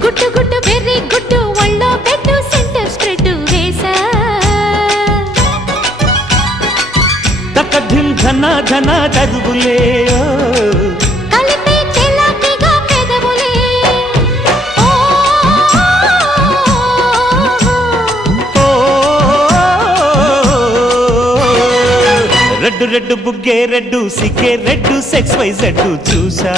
గుట్టు గుట్టు వెర్రి గుట్టు ఒళ్ళో పెట్టు సెంటర్ స్ప్రెడ్ వేసా తకధిం ధన ధన దరువులే కలిపే చెలాకిగా పెదవులే రెడ్డు రెడ్డు బుగ్గే రెడ్డు సిగ్గే రెడ్డు సెక్స్ వై జెడ్డు చూసా